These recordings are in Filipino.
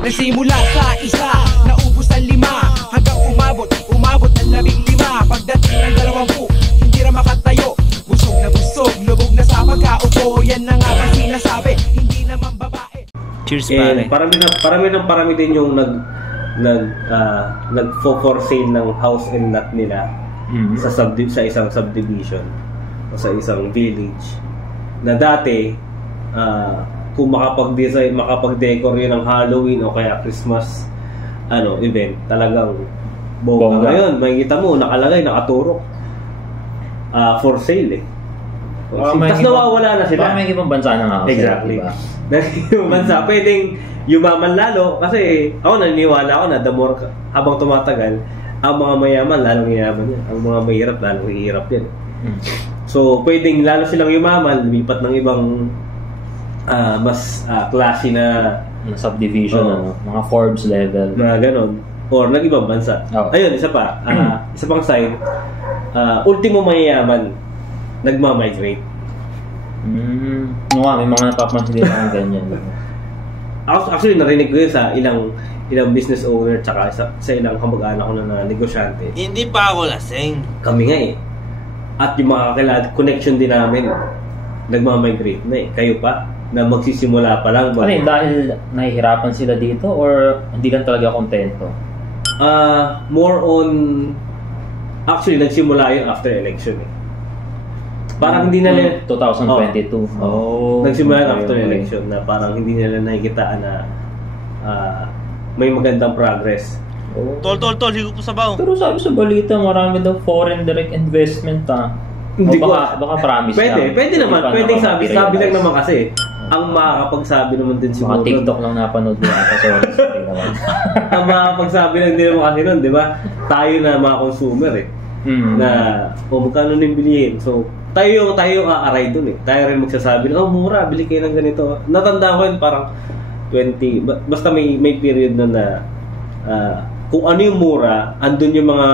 Nagsimula sa isa, naubos ang 5, hanggang umabot ng 15. Pagdating ng 20, hindi na makatayo. Busog na busog, lubog na sa pagkaupo. Yan na nga ba sinasabi, hindi naman babae. Cheers pare. Parami din yung nag-for sale ng house and lot nila sa isang subdivision o sa isang village na dati kung makapag-design, makapag-decor yun ng Halloween o kaya Christmas event, talagang bongga. Ngayon makikita mo nakalagay, nakaturok for sale tapos nawawala na sila. May ibang bansa na nga. Exactly, diba? Yung bansa pwedeng yumaman lalo kasi ako naniniwala ako na the more habang tumatagal ang mga mayaman lalong yaman yan, ang mga mahirap lalong hihirap yan. So pwedeng lalo silang yumaman, lumipat ng ibang mas classy na subdivision, mga Forbes level na ganon, or nag-ibang bansa. Ayun, isa pang sign, ultimo mayayaman nagmamigrate. May mga napapansin din ng ganyan. Actually, narinig ko yun sa ilang business owner tsaka sa ilang kamag-anak ko na negosyante. Hindi pa ako lasing. Kami nga At yung mga kakilala, connection din namin, nagmamigrate na Kayo pa, na magsisimula pa lang. Dahil nahihirapan sila dito or hindi lang talaga kontento? More on, actually, nagsimula yun after election Parang hindi nila 2022. Nagsimula after election na parang hindi nila nakikitaan na may magandang progress. Tol, higo po sa baw. Pero sabi sa balita, marami daw foreign direct investment Hindi baka promise Pwede naman. Pwedeng sabi lang naman kasi. Ang makakapagsabi naman din siguro. Mga TikTok lang napanood mo ata. Sorry naman. Ang makakapagsabi lang din naman kasi nun, di ba? Tayo na mga consumer na magkano nang bilihin. So, tayo aaray dun Tayo rin magsasabi na, mura, bili kayo ng ganito. Natanda ko yun, parang 20, basta may period na kung ano yung mura, andun yung mga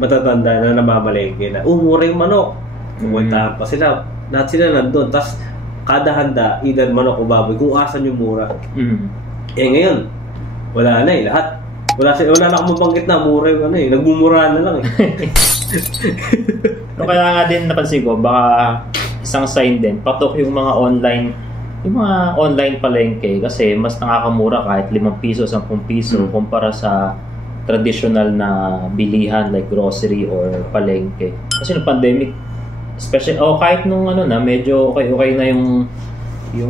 matatanda na namamalengke na, mura yung manok. Pumuntahan pa sila. Lahat sila nandun. Tapos, kada handa, either manok o baboy, kung asan yung mura. Ngayon, wala na lahat. Wala na akong mabanggit na mura yung nagmumura na lang No, kaya nga din napansin ko, baka isang sign din, patok yung mga online palengke kasi mas nakakamura kahit 5 piso, 10 piso kumpara sa traditional na bilihan like grocery or palengke. Kasi no pandemic, especially kahit nung medyo okay na yung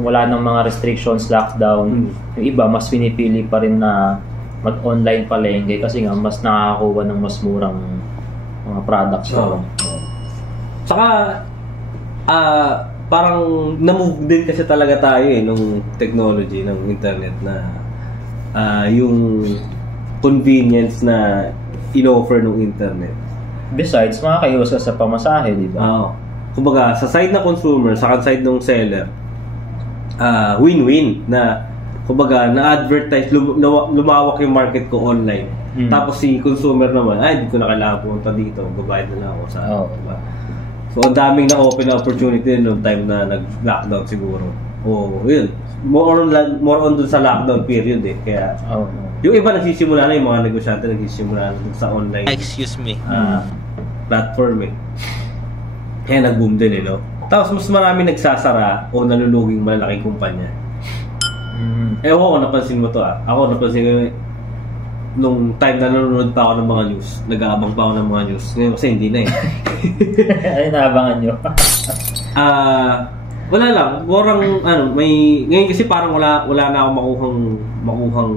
wala nang mga restrictions, lockdown, yung iba mas pinipili pa rin na mag-online palengke kasi nga mas nakakakuha ng mas murang mga products. Saka parang na-move din kasi talaga tayo nung technology ng internet na yung convenience na in-offer ng internet. Besides, makakaiwas ka sa pamasahe, di ba? Kumbaga, sa side na consumer, sa side ng seller, win-win na kumbaga, na-advertise, lumawak yung market ko online. Tapos si consumer naman, hindi ko na kailangan pumunta dito, babayad na lang ako sa diba? So, ang daming na-open na opportunity noong time na nag-lockdown siguro. Yun. More on dun sa lockdown period Kaya, yung iba nagsisimula na, yung mga negosyante nagsisimula na sa online. Excuse me. Platform Kaya nag-boom din Tapos mas marami nagsasara o naluluging malalaking kumpanya. Ako napansin mo to Ako napansin ko nung time na nanonood pa ako ng mga news, nag-aabang pa ako ng mga news. Ngayon kasi hindi na Ay, naabangan nyo? Wala lang. Ngayon kasi parang wala na akong makuhang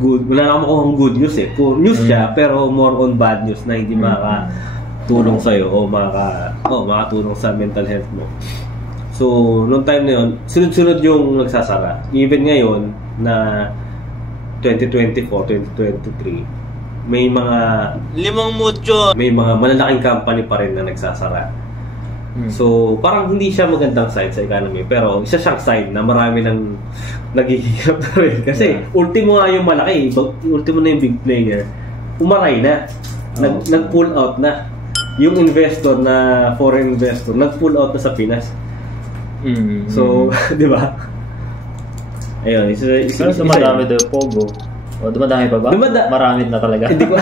good. Wala na akong makuhang good news Puro news siya, pero more on bad news na hindi makatulong sa'yo o makatulong sa mental health mo. So, noong time na yun, sunod-sunod yung nagsasara. Even ngayon, na 2024, 2023, may mga may mga malalaking company pa rin na nagsasara. So, parang hindi siya magandang side sa economy, pero isa siyang side na marami nang naghihirap na rin. Kasi, ultimo nga yung malaki, ultimo na yung big player, umaray na. Nag-pull out na. Yung investor na, foreign investor, nag-pull out na sa Pinas. So, di ba? Ayun, Pero dumadami daw Pogo. O dumadami pa ba? Marami na talaga. Hindi ko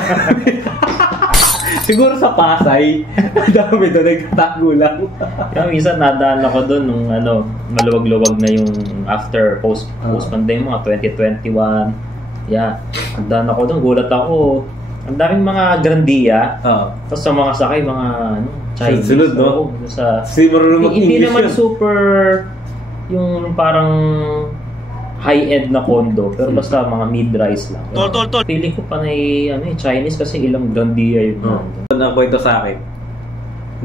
siguro sa Pasay, dami doon nagtatago lang. Kaya minsan nadaan ako doon nung maluwag-luwag na yung after post-pandemic, mga 2021. Yeah, nadaan ako doon, gulat ako. Ang daming mga grandiya. Tapos sa mga sakay, mga Chinese. Sunod, no? Hindi naman super yung parang high-end na condo, pero basta mga mid-rise lang. Tol. Feeling ko pa na Chinese kasi ilang grandiya yun. Ang kwento sa akin,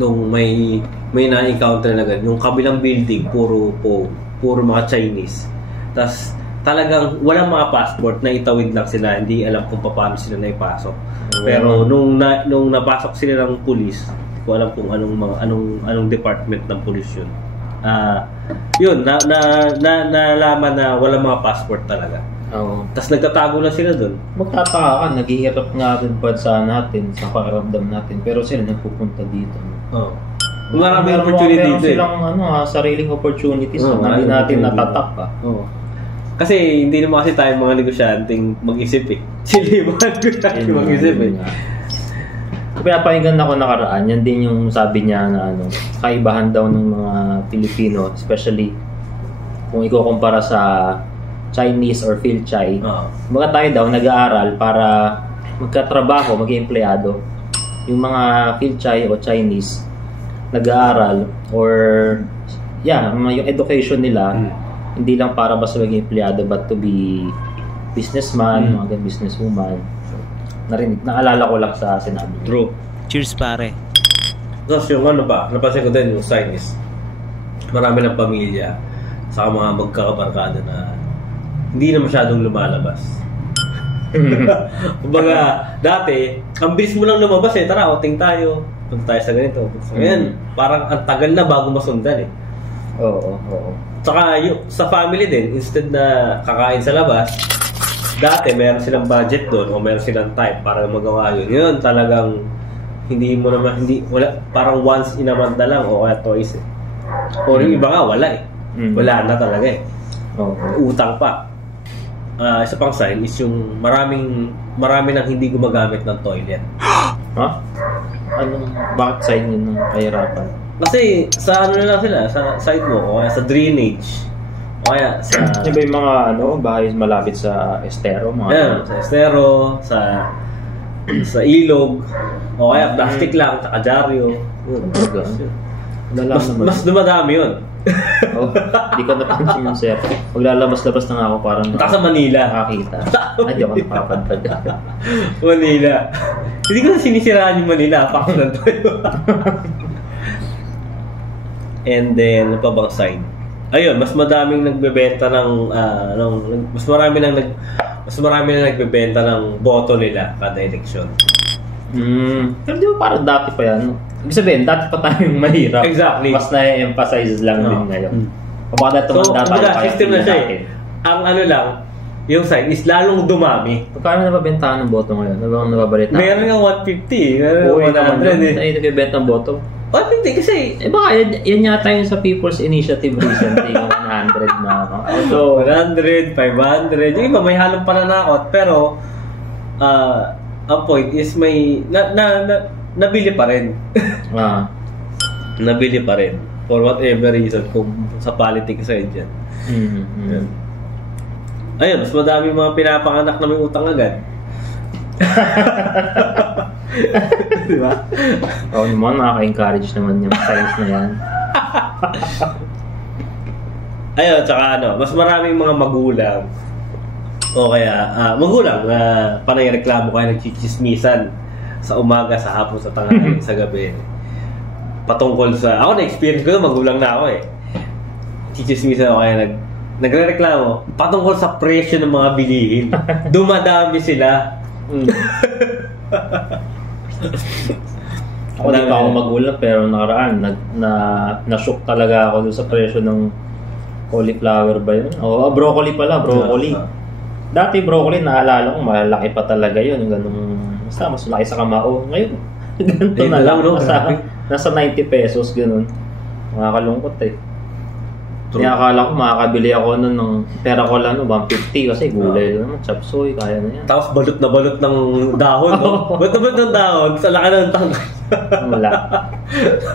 nung may na-encounter na ganun, yung kabilang building, puro mga Chinese. Tapos talagang walang mga passport, na itawid lang sila, hindi alam kung paano sila naipasok. Pero nung napasok sila ng pulis, hindi ko alam kung anong department ng pulis yun. Yun, nalaman na walang mga passport talaga. Tapos nagtatago lang sila doon. Magtataka ka, naghihirap nga rin bansa natin sa pakiramdam natin, pero sila nagpupunta dito. Maraming opportunity dito. Meron silang sariling opportunities na hindi natin natatap pa. Kasi hindi naman kasi tayo mga negosyanteng mag-isip eh. Sila yung mga negosyanteng mag-isip eh. Pinapakinggan ako nakaraan, yan din yung sabi niya na kaibahan daw ng mga Pilipino, especially kung ikukumpara sa Chinese or Phil-Chai. Mga tayo daw nag-aaral para magkatrabaho, maging empleyado. Yung mga Phil-Chai o Chinese nag-aaral or yung education nila hindi lang para basta maging empleyado but to be businessman, mga businesswoman. Naalala ko lang sa sinabi. True. Cheers, pare. Tapos yung napansin ko din yung Chinese. Marami ng pamilya saka mga magkakabarkada na hindi na masyadong lumalabas. Kumbaga, dati, ang bilis mo lang lumabas eh. Tara, outing tayo. Punta tayo sa ganito. Ngayon, parang ang tagal na bago masundan eh. Oo. Saka sa family din, instead na kakain sa labas, dati meron silang budget doon o meron silang time para magawa yun. Yun talagang wala, parang once in a month na lang o kaya twice eh. O yung iba nga wala eh. Wala na talaga eh. Utang pa. Isa pang sign is yung marami nang hindi gumagamit ng toilet. Bakit sign yun ng kahirapan? Kasi sa na lang sila, sa side mo o kaya sa drainage. Kaya sa iba yung mga bahay malapit sa estero, sa estero, sa ilog, o kaya plastic lang, sa kadyaryo. Mas dumadami yun. Di ko napansin yun, sir. Maglalabas-labas na nga ako parang sa Manila. Nakakita. Di ako napapadpad. Manila. Hindi ko na sinisiraan yung Manila. Facts lang tayo. And then, ano pa bang sign? Ayun, mas madaming nagbebenta ng mas marami nang nagbebenta ng boto nila kada eleksyon. Pero di ba parang dati pa yan? Ibig sabihin, dati pa tayong mahirap. Exactly. Mas na-emphasize lang din ngayon. Kapag tumanda tayo kaya system na siya eh. Ang yung sign is lalong dumami. Pagkano nababentahan ng boto ngayon? Ano bang nababalita? Meron nga 150. Meron nga 100 eh. Ay, nagbebenta ng boto? 150 kasi baka yan yata yung sa People's Initiative recently yung 100 na although 100, 500 yung iba may halong pananakot pero ang point is may nabili pa rin. Nabili pa rin for whatever reason kung sa politics side dyan. Ayun, mas madami mga pinapanganak na may utang agad. Diba? Naman nakaka-encourage naman yung science na yan. Ayun, tsaka mas maraming mga magulang o kaya magulang na panay reklamo kaya nagchichismisan sa umaga, sa hapon, sa tanghali, sa gabi patungkol sa ako na-experience ko magulang na ako eh. Chichismisan ako kaya nagre-reklamo patungkol sa presyo ng mga bilihin. Dumadami sila. Ako di pa ako magulang pero nakaraan na-shock talaga ako doon sa presyo ng cauliflower ba yun? Broccoli pala, broccoli. Dati broccoli naalala ko malaki pa talaga yun, basta mas malaki sa kamao. Ngayon ganito na lang, nasa 90 pesos ganun. Makakalungkot eh. Kaya akala ko makakabili ako nun ng pera ko lang 150 kasi gulay naman, chop suey, kaya na yan. Tapos balot na balot ng dahon, no? Balot na balot ng dahon, sa laki ng tangkay. Wala.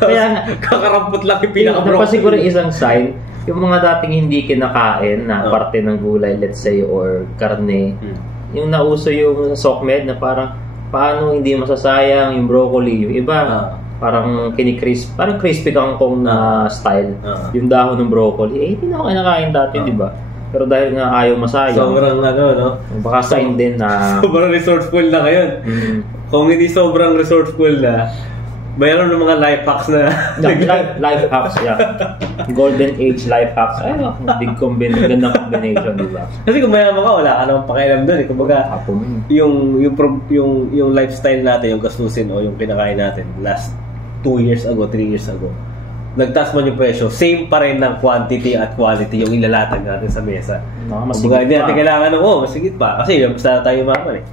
Kaya nga, kakarampot lang yung pinaka-broccoli. napasiguro isang sign, yung mga dating hindi kinakain na parte ng gulay, let's say, or karne, yung nauso yung SOCMED na parang paano hindi masasayang yung broccoli, yung iba, parang kinikrisp, parang crispy kangkong na style, yung dahon ng broccoli. Hindi na ako kinakain dati, di ba? Pero dahil nga ayaw masayang. Sobrang no? Baka sign din na... Sobrang resourceful na ngayon. Kung hindi sobrang resourceful na, mayroon ng mga life hacks na... life hacks, yeah. Golden age life hacks. Ay, big gandang combination, di ba? Kasi kung mayaman ka, wala ka namang pakialam doon. Kumbaga, yung lifestyle natin, yung gastusin o yung kinakain natin last 2 years ago, 3 years ago, nagtaas man yung presyo, same pa rin ng quantity at quality yung ilalatag natin sa mesa. Mas hindi natin kailangan ng, masigit pa. Kasi basta tayo maman eh.